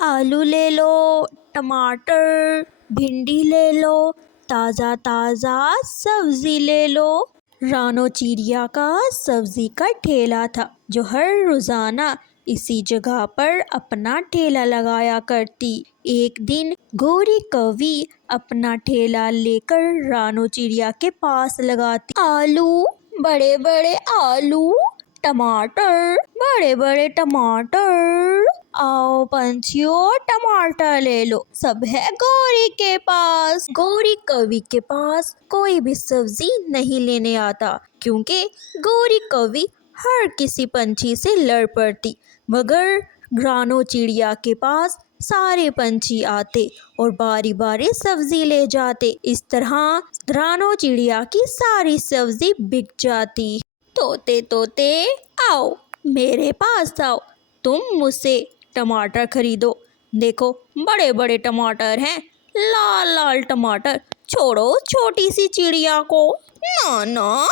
आलू ले लो, टमाटर, भिंडी ले लो, ताज़ा ताज़ा सब्जी ले लो। रानो चिड़िया का सब्जी का ठेला था जो हर रोजाना इसी जगह पर अपना ठेला लगाया करती। एक दिन गोरी कौवी अपना ठेला लेकर रानो चिड़िया के पास लगाती। आलू, बड़े बड़े आलू, टमाटर, बड़े बड़े टमाटर, आओ पंछियों टमाटर ले लो। सब है गौरी के पास। गौरी कौवी के पास कोई भी सब्जी नहीं लेने आता क्योंकि गौरी कौवी हर किसी पंछी से लड़ पड़ती, मगर रानो चिड़िया के पास सारे पंछी आते और बारी बारी सब्जी ले जाते। इस तरह रानो चिड़िया की सारी सब्जी बिक जाती। तोते तोते आओ, मेरे पास आओ, तुम मुझसे टमाटर खरीदो। देखो बड़े बड़े टमाटर हैं, लाल लाल टमाटर। छोड़ो छोटी सी चिड़िया को। ना ना,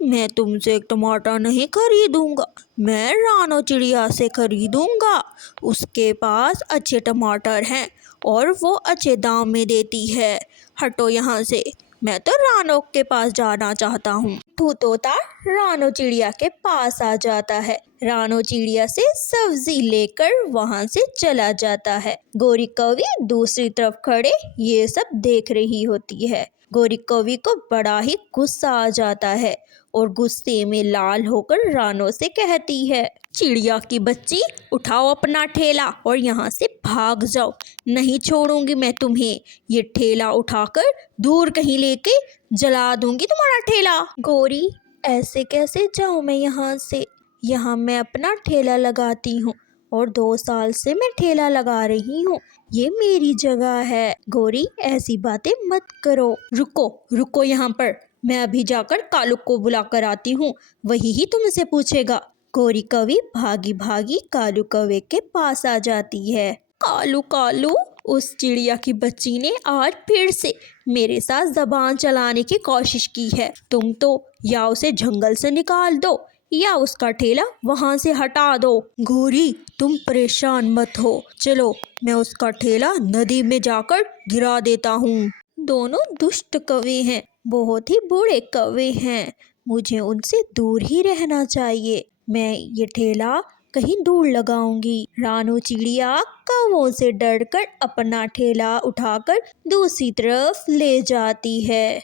मैं तुमसे एक टमाटर नहीं खरीदूंगा, मैं रानो चिड़िया से खरीदूंगा। उसके पास अच्छे टमाटर हैं और वो अच्छे दाम में देती है। हटो यहाँ से, मैं तो रानो के पास जाना चाहता हूँ। मिट्ठू तोता रानो चिड़िया के पास आ जाता है। रानो चिड़िया से सब्जी लेकर वहाँ से चला जाता है। गौरी कौवी दूसरी तरफ खड़े ये सब देख रही होती है। गौरी कौवी को बड़ा ही गुस्सा आ जाता है और गुस्से में लाल होकर रानो से कहती है, चिड़िया की बच्ची, उठाओ अपना ठेला और यहाँ से भाग जाओ, नहीं छोड़ूंगी मैं तुम्हें। ये ठेला उठाकर दूर कहीं लेके जला दूंगी तुम्हारा ठेला। गौरी, ऐसे कैसे जाऊं मैं यहाँ से? यहाँ मैं अपना ठेला लगाती हूँ और 2 साल से मैं ठेला लगा रही हूँ, ये मेरी जगह है। गौरी, ऐसी बातें मत करो। रुको रुको यहाँ पर, मैं अभी जाकर कालू को बुला कर आती हूँ, वही ही तुमसे पूछेगा। गौरी कौवी भागी भागी कालू कौवे के पास आ जाती है। कालू कालू, उस चिड़िया की बच्ची ने आज फिर से मेरे साथ जबान चलाने की कोशिश की है। तुम तो या उसे जंगल से निकाल दो या उसका ठेला वहाँ से हटा दो। गौरी, तुम परेशान मत हो, चलो मैं उसका ठेला नदी में जाकर गिरा देता हूँ। दोनों दुष्ट कौवे हैं, बहुत ही बुरे कौवे हैं, मुझे उनसे दूर ही रहना चाहिए। मैं ये ठेला कहीं दूर लगाऊंगी। रानो चिड़िया कौवों से डरकर अपना ठेला उठाकर दूसरी तरफ ले जाती है।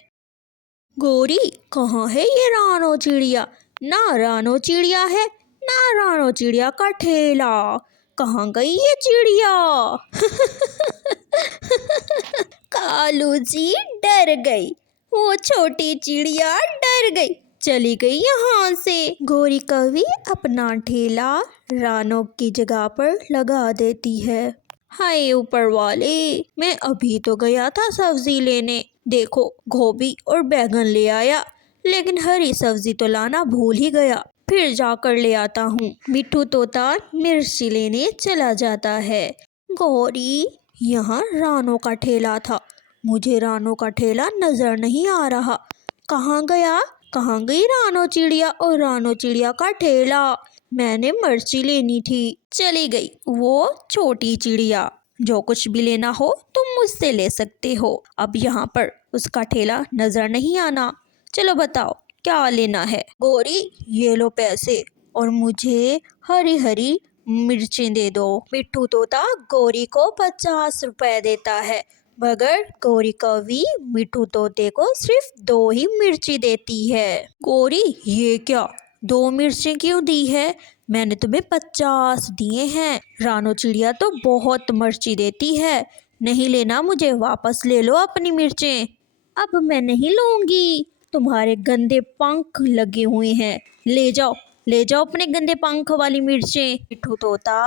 गौरी, कहाँ है ये रानो चिड़िया? ना रानो चिड़िया है ना रानो चिड़िया का ठेला, कहाँ गई ये चिड़िया? कालू जी डर गई, वो छोटी चिड़िया डर गई, चली गई यहाँ से। गौरी कौवी अपना ठेला रानो की जगह पर लगा देती है। हाय ऊपर वाले, मैं अभी तो गया था सब्जी लेने, देखो गोभी और बैगन ले आया, लेकिन हरी सब्जी तो लाना भूल ही गया, फिर जाकर ले आता हूँ। मिट्ठू तोता मिर्ची लेने चला जाता है। गौरी, यहाँ रानो का ठेला था, मुझे रानो का ठेला नजर नहीं आ रहा, कहाँ गया? कहाँ गई रानो चिड़िया और रानो चिड़िया का ठेला? मैंने मिर्ची लेनी थी, चली गई वो छोटी चिड़िया। जो कुछ भी लेना हो तुम मुझसे ले सकते हो, अब यहाँ पर उसका ठेला नजर नहीं आना। चलो बताओ क्या लेना है? गौरी, ये लो पैसे और मुझे हरी हरी मिर्चें दे दो। मिट्ठू तोता गौरी को 50 रुपए देता है, मगर गौरी कौवी मिट्ठू तोते को सिर्फ 2 ही मिर्ची देती है। गौरी, ये क्या, 2 मिर्चें क्यों दी है? मैंने तुम्हें 50 दिए हैं। रानो चिड़िया तो बहुत मिर्ची देती है, नहीं लेना मुझे, वापस ले लो अपनी मिर्चें। अब मैं नहीं लूंगी, तुम्हारे गंदे पंख लगे हुए हैं, ले जाओ अपने गंदे पंख वाली मिर्चें। मिट्ठू तोता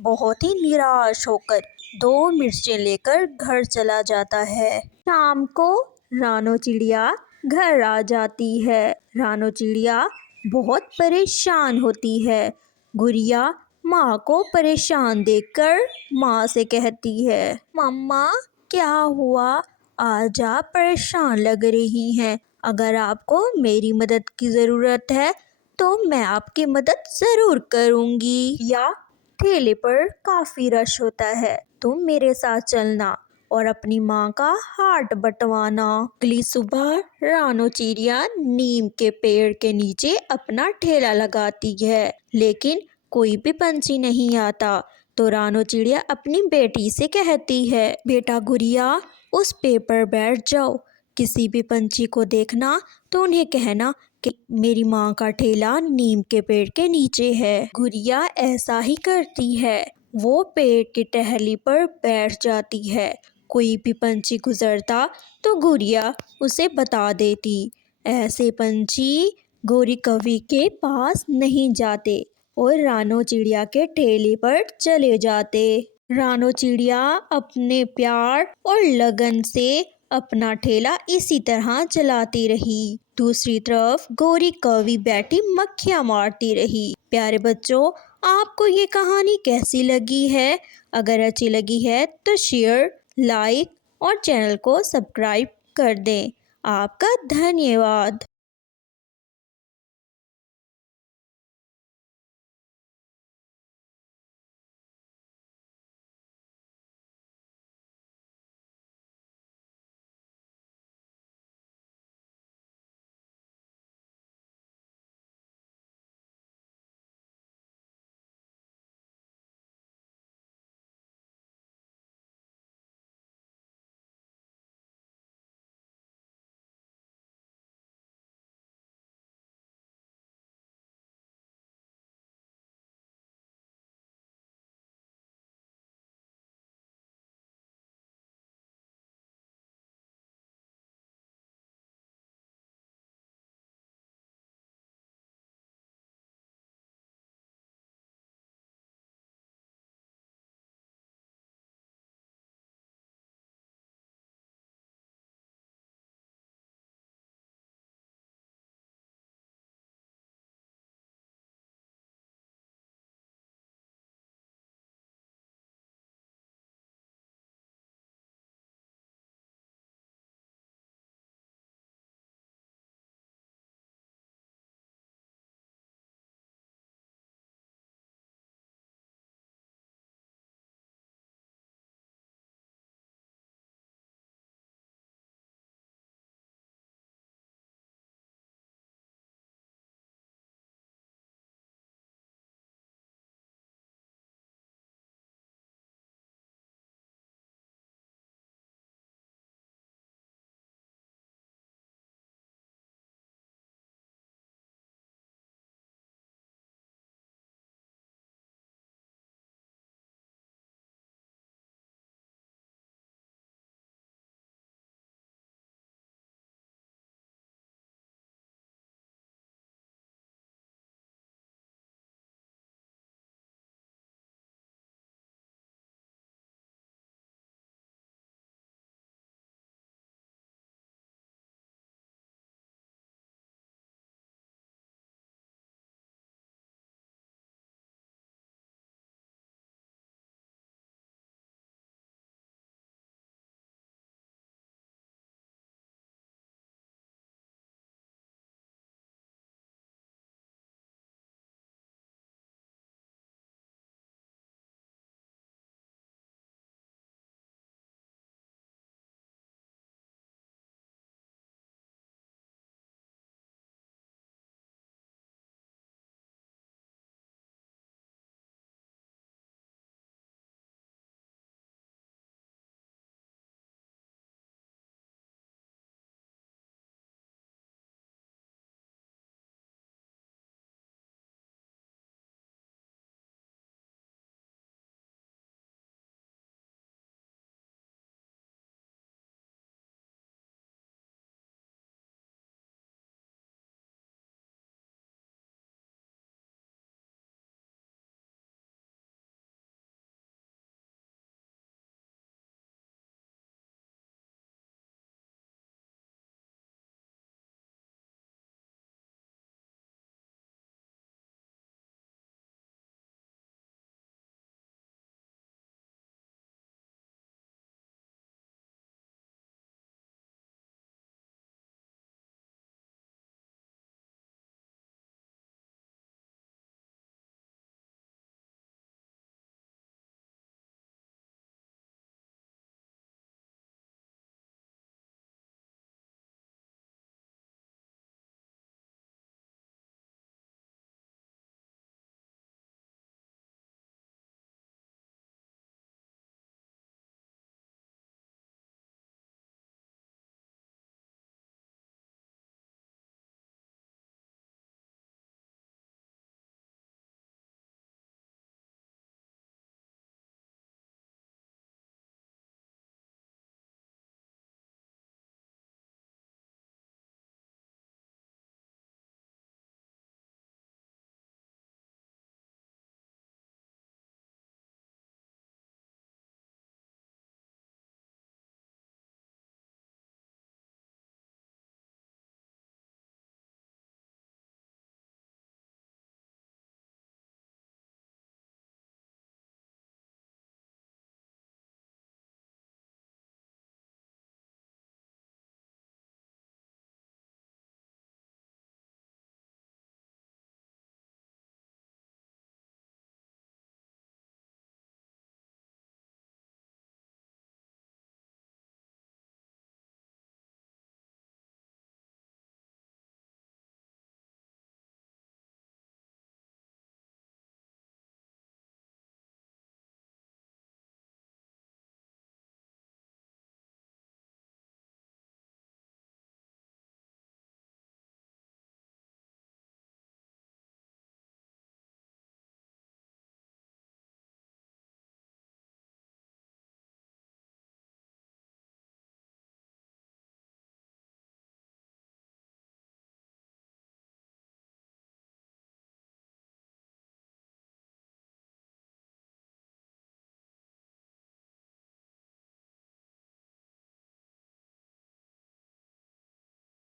बहुत ही निराश होकर 2 मिर्चें लेकर घर चला जाता है। शाम को रानो चिड़िया घर आ जाती है। रानो चिड़िया बहुत परेशान होती है। गुड़िया माँ को परेशान देखकर माँ से कहती है, मम्मा क्या हुआ, आज आप परेशान लग रही हैं, अगर आपको मेरी मदद की ज़रूरत है तो मैं आपकी मदद ज़रूर करूँगी। या ठेले पर काफ़ी रश होता है तुम मेरे साथ चलना और अपनी माँ का हार्ट बंटवाना। अगली सुबह रानो चिड़िया नीम के पेड़ के नीचे अपना ठेला लगाती है, लेकिन कोई भी पंछी नहीं आता। तो रानो चिड़िया अपनी बेटी से कहती है, बेटा गुड़िया, उस पेड़ पर बैठ जाओ। किसी भी पंछी को देखना तो उन्हें कहना कि मेरी माँ का ठेला नीम के पेड़ के नीचे है। गुड़िया ऐसा ही करती है, वो पेड़ की टहनी पर बैठ जाती है। कोई भी पंछी गुजरता तो गुड़िया उसे बता देती। ऐसे पंछी गोरी कवि के पास नहीं जाते और रानो चिड़िया के ठेले पर चले जाते। रानो चिड़िया अपने प्यार और लगन से अपना ठेला इसी तरह चलाती रही। दूसरी तरफ गोरी कवि बैठी मक्खियाँ मारती रही। प्यारे बच्चों, आपको ये कहानी कैसी लगी है? अगर अच्छी लगी है तो शेयर, लाइक और चैनल को सब्सक्राइब कर दें। आपका धन्यवाद।